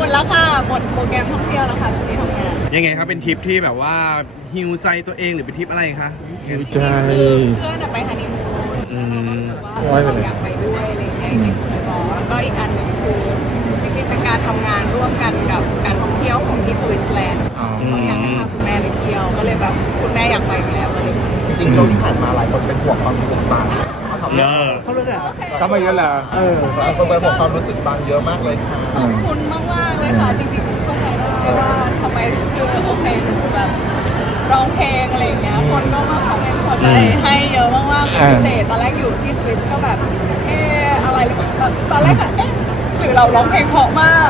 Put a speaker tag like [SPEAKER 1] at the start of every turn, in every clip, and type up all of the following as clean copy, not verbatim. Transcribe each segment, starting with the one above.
[SPEAKER 1] ดแล้วค่ะหมดโปรแกรมท่องเที่ยวแล้วค่ะช่วงนี้ทำงาน
[SPEAKER 2] ยังไงครับเป็นทริปที่แบบว่าฮิวใจตัวเองหรือเป็นทริปอะไรคะ
[SPEAKER 3] หิวใจ
[SPEAKER 1] เพื่อนไปฮันนีมูนแล้วก็รู้สึกว่าเราอยากไปด้วยอะไรอย่างเงี้ยไม่เคยบอกแล้วก็อีกอันหนึ่งคือจริงๆเป็นการทำงานร่วมกันกับการท่องเที่ยวของที่สวิตเซอร์แลนด์เราอยากให้พาคุณแม่ไปเที่ยวก็เลยแบบคุณแม่อยากไปอยู่แล้วก็เลย
[SPEAKER 4] จริงๆช่วงที่ผ่านมาหลายคนเป็นห่วงความรู้สึกบาง
[SPEAKER 3] เขาเลือกอะไร
[SPEAKER 4] ก็ไม่เยอะแหละหลายคนเป็นห่วงความรู้สึกบางเยอะมากเลยค่ะ
[SPEAKER 1] ขอบคุณมากๆเลยค่ะจริงๆเข้าใจได้ว่าทำไมคือโอเคหนูแบบร้องเพลงอะไรอย่างเงี้ยคนก็มาคอมเมนต์ขอใจให้เยอะมากๆเป็นพิเศษตอนแรกอยู่ที่สวิตก็แบบอะไรแบบตอนแรกหรือเราร้องเพลงเพราะมาก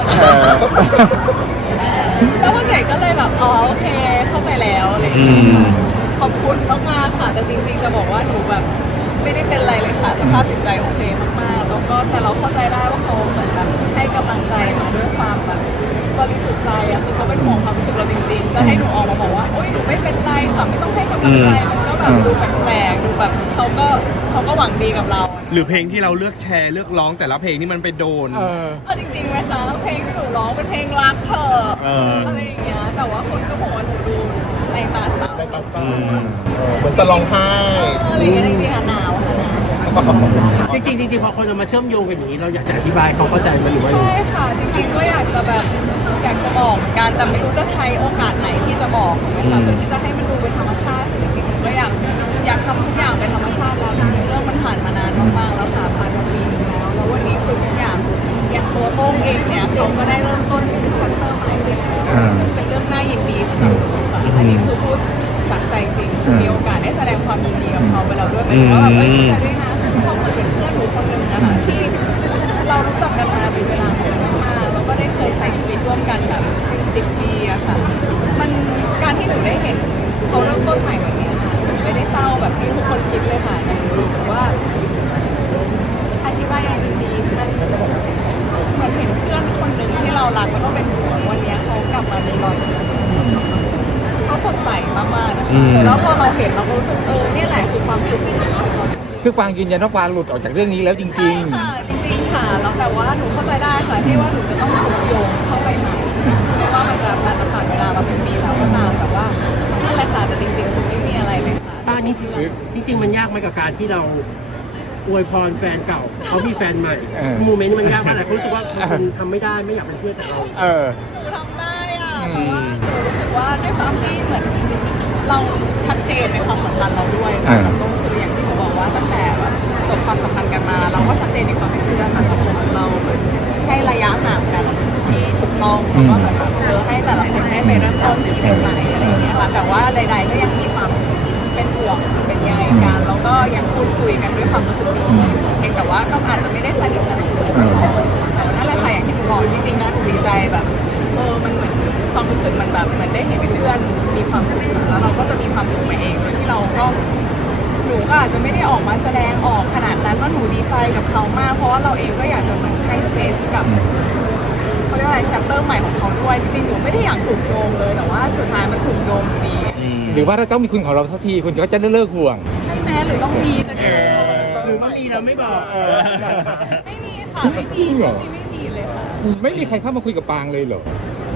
[SPEAKER 1] แล้วพอเสร็จก็เลยแบบโอเคเข้าใจแล้วอะไรอย่างเงี้ยขอบคุณมากๆค่ะแต่จริงๆจะบอกว่าหนูแบบไม่ได้เป็นอะไรเลยค่ะสภาพจิตใจโอเคมากๆแล้วก็แต่เราเข้าใจได้ว่าเขาเหมือนแบบให้กำลังใจมาด้วยความแบบบริสุทธิ์ใจคือเขาเป็นห่วงความรู้สึกเราจริงๆจะให้หนูออกมาบอกว่าโอ๊ยหนูไม่เป็นไรค่ะไม่ต้องให้กำลังใจมันก็แบบดูแปลกๆดูแบบเขาก็หวังดีกับเรา
[SPEAKER 2] หรือเพลงที่เราเลือกแชร์เลือกร้องแต่ละเพลงนี่มันไปโดน
[SPEAKER 1] จริงๆไหมคะเพลงที่หนูร้องเป็นเพลงรักเธออะไรอย่างเงี้ยแต่ว่าคนก็บอกว่าหนูดูในตาสาว
[SPEAKER 4] เหมือนจะร้องไห้
[SPEAKER 1] อะไรอย่างเงี้ยจริงๆหนาวค่ะ
[SPEAKER 3] จริงพอคนเรามาเชื่อมโยงกันอย่างนี้เราอยากจะอธิบายเขาเข้าใจมันหรือว่า
[SPEAKER 1] ใช่ค่ะจริงๆก็อยากจะบอกกันแต่ไม่รู้จะใช้โอกาสไหนที่จะบอกนะคะเพื่อที่จะให้มันดูเป็นธรรมชาติจริงๆก็อยากทำทุกอย่างเป็นธรรมชาติแล้วเรื่องมันผ่านมานานมากๆแล้วค่ะผ่านมาปีนึงแล้ววันนี้คือทุกอย่างอย่างตัวโต้งเองเนี่ยเขาก็ได้เริ่มต้นชัปเตอร์ใหม่ไปแล้วซึ่งเป็นเรื่องน่ายินดีสำหรับหนูค่ะอันนี้คือพูดจากใจจริงมีโอกาสได้แสดงความยินดีกับเขาไปแล้วด้วยเป็นว่าแบบดีใจด้วยนะเขาเหมือนเป็นเพื่อนหนูคนหนึ่งนะคะที่เรารู้จักกันมาเป็นเวลานานมากแล้วก็ได้เคยใช้ชีวิตร่วมกันแบบเป็น10 ปีอะค่ะมันการที่หนูได้เห็นเขาเริ่มต้นใหม่แบบนี้ค่ะหนูไม่ได้เศร้าแบบที่ทุกคนคิดเลยค่ะแต่หนูรู้สึกว่าอธิบายอย่างดีมันเหมือนเห็นเพื่อนคนหนึ่งที่เรารักแล้วก็เป็นห่วงวันนี้เขากลับมาในรอยเขาสดใสมากๆนะคะแล้วพอเราเห็นเราก็รู้สึกนี่แหละคือความสุขที่เรา
[SPEAKER 4] คือฟางยืนยันว่าฟางหลุดออกจากเรื่องนี้แล้วจริง
[SPEAKER 1] ๆค่ะจริงๆค่ะแล้วแต่ว่าหนูเข้าใจได้ค่ะที่ว่าหนูจะต้องถูกโยงเข้าไปใหม่ไม่ว่ามันจะผ่านเวลามาเป็นปีแล้วก็ตามแต่ว่านั่นแหละค่ะแต่จริงๆคือไม่มีอะไรเลยค่ะ
[SPEAKER 3] จริงมันยากไหมกับการที่เราอวยพรแฟนเก่าเขามีแฟนใหม่โมเมนต์นี้มันยากมากหลายคนรู้สึกว่าคุณทำไม่ได้ไม่อยากเป็นเพื่อนแต่เรา
[SPEAKER 1] หนูทำได้เพราะว่าหนูรู้สึกว่าด้วยความที่เหมือนเราชัดเจนในความสัมพันธ์เราด้วยกับต้องคืออย่างที่หนูบอกว่าตั้งแต่แบบจบความสัมพันธ์กันมาเราก็ชัดเจนในความเป็นเพื่อนมาตลอดเราให้ระยะห่างกันที่ถูกต้องแล้วก็แบบให้แต่ละคนได้ไปเริ่มต้นชีวิตใหม่อะไรอย่างเงี้ยค่ะแต่ว่าใดๆก็ยังมีความเป็นห่วงเป็นใยกันแล้วก็ยังพูดคุยกันด้วยความรู้สึกดีเพียงแต่ว่าก็อาจจะไม่ได้สนิทสนมแต่นั่นแหละค่ะอย่างที่หนูบอกจริงๆนะหนูดีใจแบบมันเหมือนความรู้สึกมันแบบเหมือนได้เห็นเพื่อนมีความสุขแล้วเราก็จะมีความสุขมาเองโดยที่เราก็หนูก็อาจจะไม่ได้ออกมาแสดงออกขนาดนั้นว่าหนูดีใจกับเขามากเพราะว่าเราเองก็อยากจะเหมือนให้สเปซกับเขาเรียกอะไรแชปเตอร์ใหม่ของเขาด้วยจริงๆหนูไม่ได้อยากถูกโยงเลยแต่ว่าสุดท้ายมันถูกโยงดี
[SPEAKER 4] หรือว่าถ้าต้องมีคุณของเราสักทีคุณก็จะเลิกห่วง
[SPEAKER 1] ใช่ไหมหรือต้องมีจะ
[SPEAKER 3] หรือไม่มีเราไม่บอก
[SPEAKER 1] ไม่มีค่ะไม่มีเลยค่ะ
[SPEAKER 4] ไม่มีใครเข้ามาคุยกับปางเลยเหรอ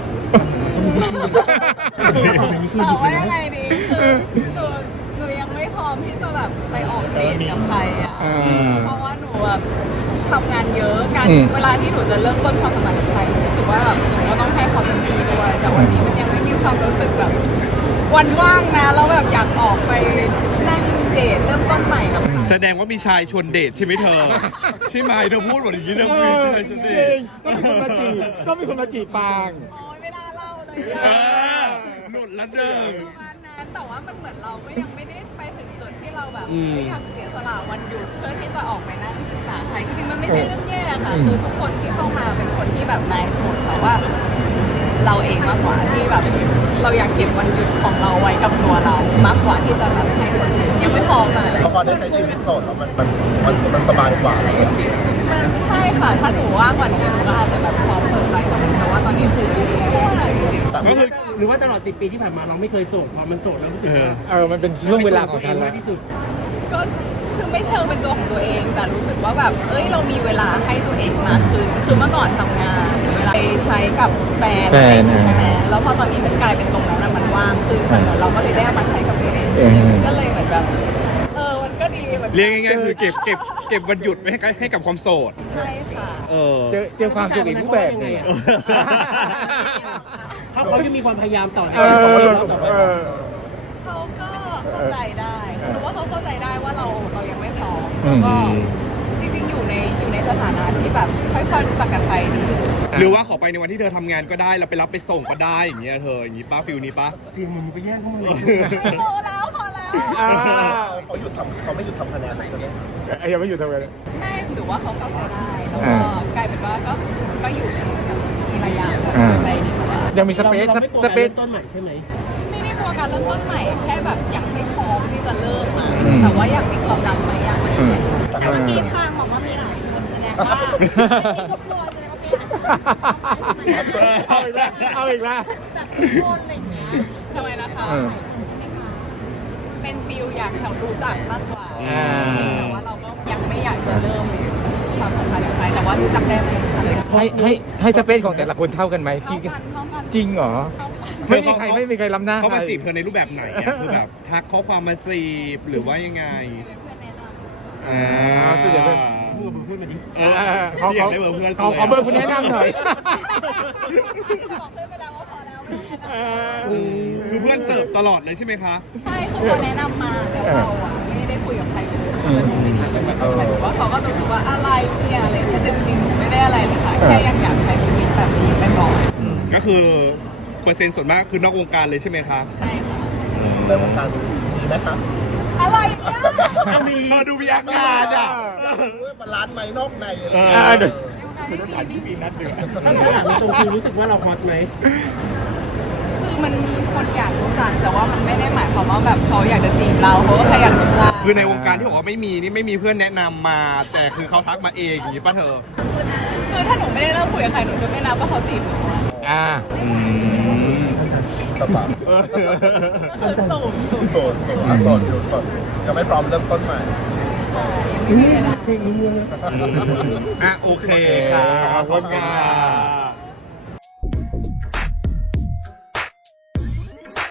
[SPEAKER 1] บอกว่ายังไงดีหนูยังไม่พร้อมที่จะแบบไปออกเดทกับใครอ่ะเพราะว่าหนูแบบทำงานเยอะกันเวลาที่หนูจะเริ่มต้นความสัมพันธ์กับใครรู้สึกว่าแบบหนูก็ต้องให้เขาเป็นที่ด้วยแต่วันนี้มันยังไม่มีความรู้สึกแบบวันว่างนะแล้วแบบอยากออกไปนั่งเดทเริ่มต้นใหม่กับ
[SPEAKER 2] แสดงว่ามีชายชวนเดทใช่ไหมเธอใช่ไหมเธอพูดหมดอย่างนี้เธอมีชายชวนเดท
[SPEAKER 4] ก็มีคนมาจีบปาง
[SPEAKER 1] ไม่ได้เล่าเลย
[SPEAKER 2] หลุดแล้วเดิม
[SPEAKER 1] ประมาณนั้นแต่ว่ามันเหมือนเราก็ยังไม่ได้ไปถึงจุดที่เราแบบไม่อยากเสียสละวันหยุดเพื่อที่จะออกไปนั่งศึกษาใครจริงๆมันไม่ใช่เรื่องแย่ค่ะคือทุกคนที่เข้ามาเป็นคนที่แบบนายหมดแต่ว่าเราเองมากกว่าที่แบบเราอยากเก็บวันหยุดของเราไว้กับตัวเรามากกว่าที่จะแบบให้คนอื่นยังไม่พร้อมอะไร
[SPEAKER 4] พอได้ใช้ชีวิตโสดแล้วมันสบายกว่า
[SPEAKER 1] ใช่ค่ะถ้าหนูว่างกว่านี้หนูก็อาจจะแบบพร้อมเปิดใจแต่ว่าตอนนี้คือ
[SPEAKER 3] ก็คือหรือว่าตลอด10 ปีที่ผ่านมาเราไม่เคยโสดพอมันโสดแล้วรู้สึกว่า
[SPEAKER 4] มันเป็นช่วงเวลาของฉัน
[SPEAKER 3] มากที่สุด
[SPEAKER 1] ก็คือไม่เชิงเป็นตัวของตัวเองแต่รู้สึกว่าแบบเอ้ยเรามีเวลาให้ตัวเองมากขึ้นคือเมื่อก่อนทำงานเวลาไปใช้กับแฟนอะไรอย่างงี้ใช่ไหมแล้วพอตอนนี้มันกลายเป็นตรงนั้นอะมันว่างขึ้นมันเหมือนเราก็เลยได้เอามาใช้กับตัวเองก็เลยเหมือนแบบมันก็ดีเหมือนกัน
[SPEAKER 2] เรียกง่ายๆคือเก็บวันหยุดไว้ให้กับความโสด
[SPEAKER 1] ใช่ค่ะ
[SPEAKER 5] เจอความสุขอีกรูปแบบหนึง
[SPEAKER 3] เขายังมีความพยายามต่อ
[SPEAKER 5] เออ
[SPEAKER 1] เขาก็เข้าใจได้เพราะว่าเขาเข้าใจได้ว่าเรายังไม่พร้อม
[SPEAKER 5] อืม
[SPEAKER 1] แล้วก็จริงๆอยู่ในสถานะที่แบบค่อยๆรู้จักกันไปดีที่สุด
[SPEAKER 2] หรือว่าขอไปในวันที่เธอทำงานก็ได้เราไปรับไปส่งก็ได้อย่างเงี้ยเธออย่างงี้ป้าฟิลนี้ป้า
[SPEAKER 3] เสียงมันไปแย่งเขาเลย
[SPEAKER 1] พอแล้วพอแล้ว
[SPEAKER 4] เขาไม่หยุดทำคะแนนใช่ไหม
[SPEAKER 5] ยังไม่อยู่ทำงาน
[SPEAKER 1] ไม่หรือว่าเขาเข้าใจได้แล้วก็กลายเป็นว่าก็อยู่มีระยะแบบไปดีกว่า
[SPEAKER 5] ยังมีสเปซ
[SPEAKER 3] เราไม่กลัว
[SPEAKER 5] ส
[SPEAKER 3] การ
[SPEAKER 5] เปซ
[SPEAKER 3] เริ่มต้นใหม่ใช่ไหม
[SPEAKER 1] ไม่ได้กลัวการเริ่มต้นใหม่แค่แบบยังไม่พร้อมที่จะเริ่มมาแต่ว่าอยากมีความรักไหมอยากมีแฟนแต่เมื่อกี้ทางบอกว่ามีหลายคนแสดงว่าครอบครัวแสดงว่าเป็น
[SPEAKER 5] เอาอีกแล้วเอาอีกแล้ว
[SPEAKER 1] แบบโคนอะไรอย่างเงี้ยทำไมนะคะ เป็นฟิลอยากแถวรู้จักมากกว่า แต่ว่าเราก็ยังไม่อยากจะเริ่มความสัมพันธ์กับใครแต่ว่ารู้จักได้ไหม
[SPEAKER 5] ให้สเปซของแต่ละคนเท่ากันไหม
[SPEAKER 1] เท่ากันเท่ากัน
[SPEAKER 5] จริงเหรอ
[SPEAKER 1] เท่ากัน
[SPEAKER 5] ไม่มีใครล้ำหน้า
[SPEAKER 2] เขา
[SPEAKER 5] ใคร
[SPEAKER 2] มาจีบเธอในรูปแบบไหนอะคือแบบทักข้อความมาจีบหรือว่ายังไง
[SPEAKER 1] เป็นเพื่อนแนะนำ
[SPEAKER 2] อ่า
[SPEAKER 5] จุดเด่นเป็น
[SPEAKER 3] มึงพูดมาดิ
[SPEAKER 2] เขาอยากได้เบอร์เพื่อน
[SPEAKER 5] ขอเบอร์คุณแนะนำหน่อย
[SPEAKER 1] บอกเพื่อนไปแล้วว่าพอแล้วไม่แนะนำ
[SPEAKER 2] คือเพื่อนเสิร์ฟตลอดเลยใช่ไหมคะ
[SPEAKER 1] ใช่คือเขาแนะนำมาแต่เราอะไม่ได้คุยกับใครเลยไม่ดีแต่แบบหมายถึงว่าเขาก็จะรู้สึกว่าอะไรเนี่ยอะไรแต่จริงๆหนูไม่ได้อะไรเลยค่ะแค่ยังอยากใช้ชีวิตแบบนี้ไปก่อน
[SPEAKER 2] ก็คือเปอร์เซ็นต์ส่วนมากคือนอกวงการเลยใช่ไหมคะ
[SPEAKER 1] ใช่ค่ะ
[SPEAKER 4] ในวงการมีไหมคะ
[SPEAKER 1] อะไรเนี่ย
[SPEAKER 2] ดูมีอาการอ่ะ
[SPEAKER 4] บาลานซ์ไหมนอกในอะไร
[SPEAKER 2] เดี๋ยว
[SPEAKER 1] คือ
[SPEAKER 2] ถามพี่ปีนัดดีกว่า
[SPEAKER 3] ถ้าถามตรงคือรู้สึกว่าเราฮอตไหม
[SPEAKER 1] มันมีคนอยากรู้จักแต่ว่ามันไม่ได้หมายความว่าแบบเขาอยากจะจีบเราเขาก็แค่อยากรู้จัก
[SPEAKER 2] คือในวงการที่บอกว่าไม่มีนี่ไม่มีเพื่อนแนะนำมา แต่คือเขาทักมาเองอย่างนี้ป่ะเธอ
[SPEAKER 1] คือถ้าหนูไม่ได้เริ่มคุยกับใครหนูจะไม่นับว่าเขาจีบหนูอะ
[SPEAKER 4] กระเป๋า
[SPEAKER 1] สูง
[SPEAKER 4] โสดอยู่โสดยังไม่พร้อมเริ่มต้นใหม่
[SPEAKER 1] ยังไม่มีเวลา
[SPEAKER 3] เพลงนี้เมือง
[SPEAKER 2] อ่ะโอเคค่ะ
[SPEAKER 5] ขอบคุณค่ะ